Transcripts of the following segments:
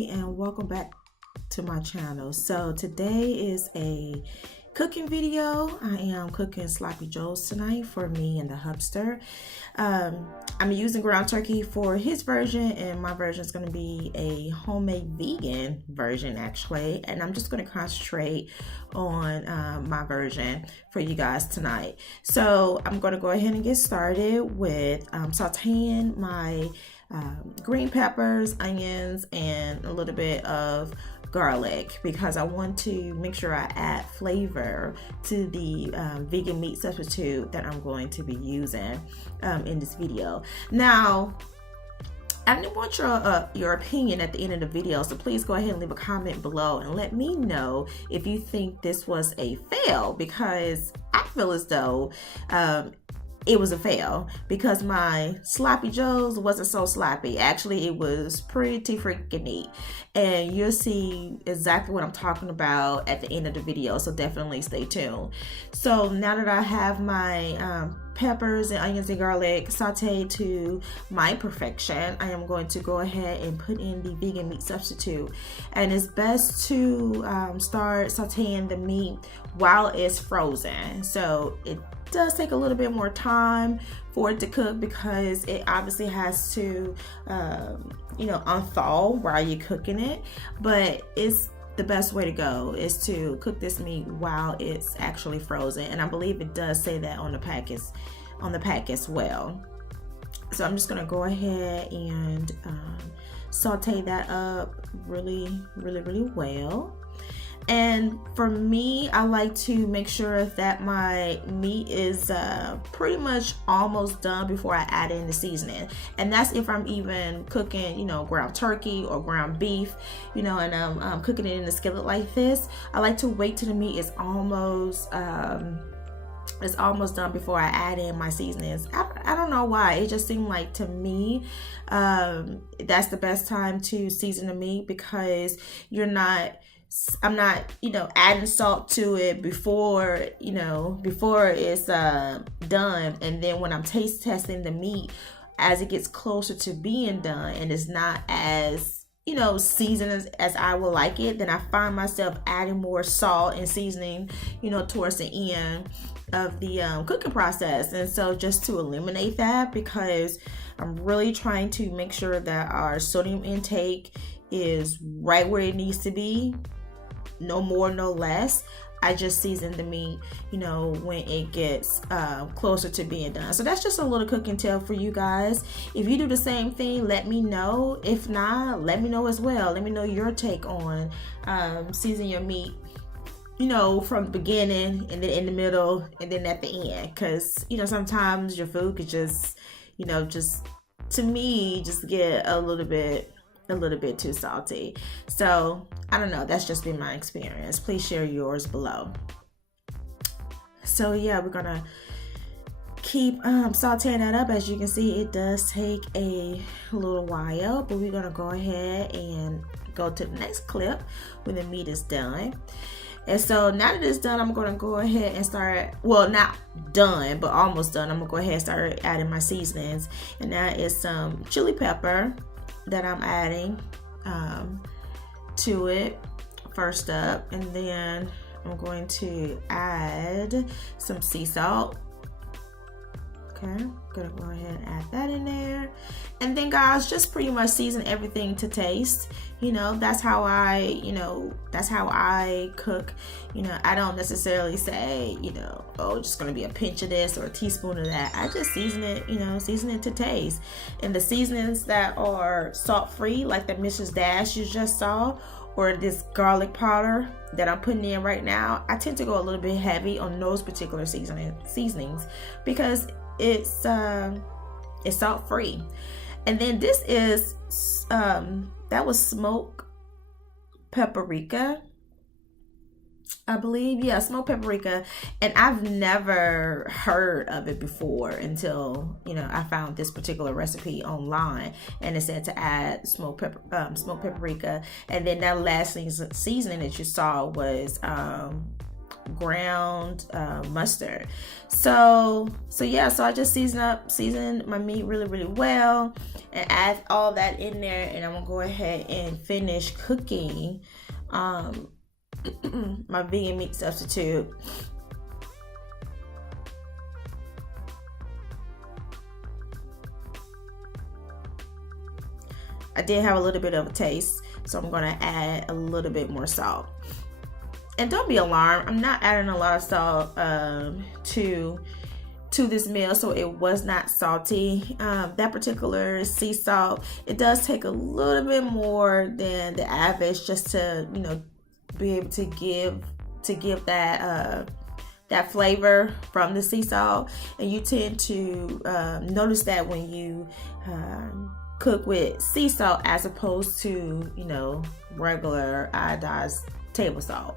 And welcome back to my channel. So today is a cooking video. I am cooking sloppy joes tonight for me and the hubster. I'm using ground turkey for his version, and my version is going to be a homemade vegan version actually, and I'm just going to concentrate on my version for you guys tonight. So I'm going to go ahead and get started with sauteing my green peppers, onions, and a little bit of garlic, because I want to make sure I add flavor to the vegan meat substitute that I'm going to be using in this video. Now, I want your opinion at the end of the video, so please go ahead and leave a comment below and let me know if you think this was a fail, because I feel as though it was a fail, because my sloppy joes wasn't so sloppy. Actually, it was pretty freaking neat, and you'll see exactly what I'm talking about at the end of the video, so definitely stay tuned. So now that I have my peppers and onions and garlic sauteed to my perfection, I am going to go ahead and put in the vegan meat substitute. And it's best to start sauteing the meat while it's frozen. So it does take a little bit more time for it to cook, because it obviously has to unthaw while you're cooking it, but it's the best way to go is to cook this meat while it's actually frozen, and I believe it does say that on the pack as well. So I'm just gonna go ahead and saute that up really well. And for me, I like to make sure that my meat is pretty much almost done before I add in the seasoning. And that's if I'm even cooking, ground turkey or ground beef, and I'm cooking it in a skillet like this. I like to wait till the meat is almost done before I add in my seasonings. I don't know why. It just seemed like, to me, that's the best time to season the meat, because I'm not, adding salt to it before it's done. And then when I'm taste testing the meat as it gets closer to being done and it's not as, seasoned as I would like it, then I find myself adding more salt and seasoning, towards the end of the cooking process. And so just to eliminate that, because I'm really trying to make sure that our sodium intake is right where it needs to be, no more, no less. I just season the meat, when it gets closer to being done. So that's just a little cooking tip for you guys. If you do the same thing, let me know. If not, let me know as well. Let me know your take on seasoning your meat, from the beginning and then in the middle and then at the end. Because, sometimes your food could just, to me, just get a little bit too salty. So I don't know, that's just been my experience. Please share yours below. So yeah, we're gonna keep sauteing that up. As you can see, it does take a little while, but we're gonna go ahead and go to the next clip when the meat is done. And so now that it's done, I'm going to go ahead and start, well, not done, but almost done. I'm going to go ahead and start adding my seasonings. And that is some chili pepper that I'm adding to it first up. And then I'm going to add some sea salt. Okay, I'm gonna go ahead and add that in there. And then guys, just pretty much season everything to taste. That's how I cook. I don't necessarily say, oh, just gonna be a pinch of this or a teaspoon of that. I just season it, season it to taste. And the seasonings that are salt-free, like the Mrs. Dash you just saw, or this garlic powder that I'm putting in right now, I tend to go a little bit heavy on those particular seasonings, because it's salt-free. And then this is that was smoked paprika, I believe. Yeah, smoked paprika. And I've never heard of it before until I found this particular recipe online, and it said to add smoked paprika. And then that last seasoning that you saw was ground mustard. So yeah, so I just seasoned my meat really well and add all that in there, and I'm gonna go ahead and finish cooking my vegan meat substitute. I did have a little bit of a taste, so I'm gonna add a little bit more salt. And don't be alarmed, I'm not adding a lot of salt to this meal, so it was not salty. That particular sea salt, it does take a little bit more than the average, just to, you know, be able to give that that flavor from the sea salt. And you tend to notice that when you cook with sea salt as opposed to, you know, regular iodized table salt.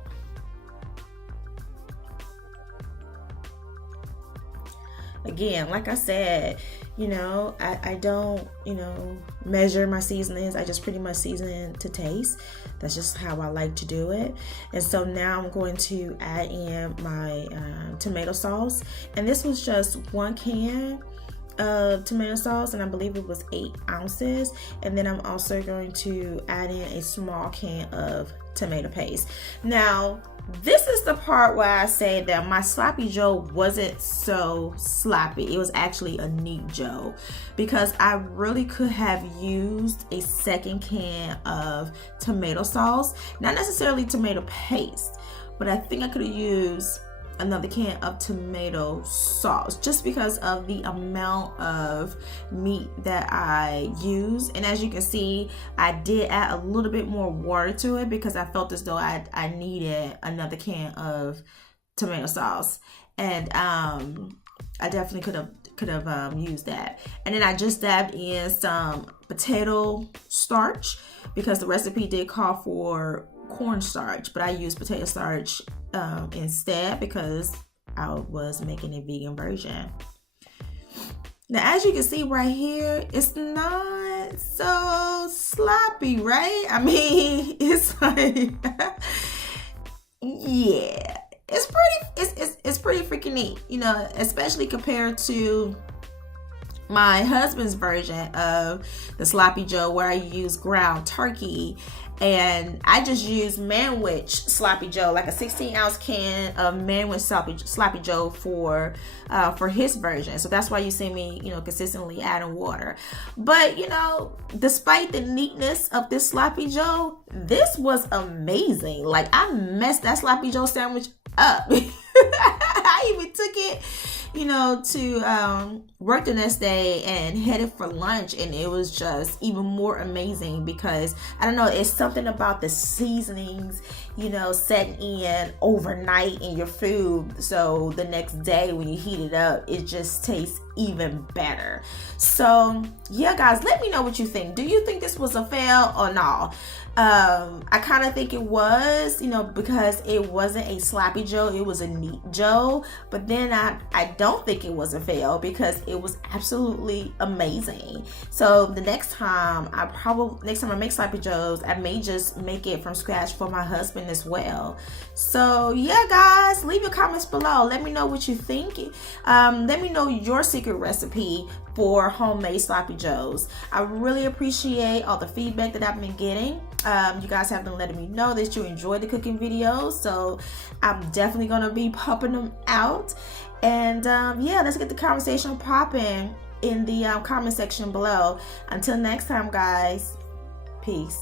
Again, like I said, you know, I don't, you know, measure my seasonings. I just pretty much season to taste. That's just how I like to do it. And so now I'm going to add in my tomato sauce. And this was just 1 can of tomato sauce, and I believe it was 8 ounces. And then I'm also going to add in a small can of tomato paste. Now, this is the part where I say that my sloppy joe wasn't so sloppy. It was actually a neat joe, because I really could have used a 2nd can of tomato sauce, not necessarily tomato paste, but I think I could have used another can of tomato sauce, just because of the amount of meat that I use. And as you can see, I did add a little bit more water to it because I felt as though I needed another can of tomato sauce. And I definitely could have used that. And then I just dabbed in some potato starch, because the recipe did call for cornstarch, but I used potato starch instead, because I was making a vegan version. Now, as you can see right here, it's not so sloppy, right? I mean, it's like yeah, it's pretty freaking neat, you know, especially compared to my husband's version of the sloppy joe, where I use ground turkey. And I just use Manwich sloppy joe, like a 16-ounce can of Manwich sloppy joe for his version. So that's why you see me, you know, consistently adding water. But, you know, despite the neatness of this sloppy joe, this was amazing. Like, I messed that sloppy joe sandwich up. I even took it, you know, to work the next day and headed for lunch, and it was just even more amazing because, I don't know, it's something about the seasonings, you know, setting in overnight in your food, so the next day when you heat it up, it just tastes even better. So yeah, guys, let me know what you think. Do you think this was a fail or no? I kind of think it was, you know, because it wasn't a sloppy joe, it was a neat joe. But then I don't think it was a fail, because it was absolutely amazing. So the next time I make sloppy joes, I may just make it from scratch for my husband as well. So yeah, guys, leave your comments below. Let me know what you think. Let me know your secret recipe for homemade sloppy joes. I really appreciate all the feedback that I've been getting. You guys have been letting me know that you enjoy the cooking videos, so I'm definitely gonna be popping them out. And yeah, let's get the conversation popping in the comment section below. Until next time, guys, peace.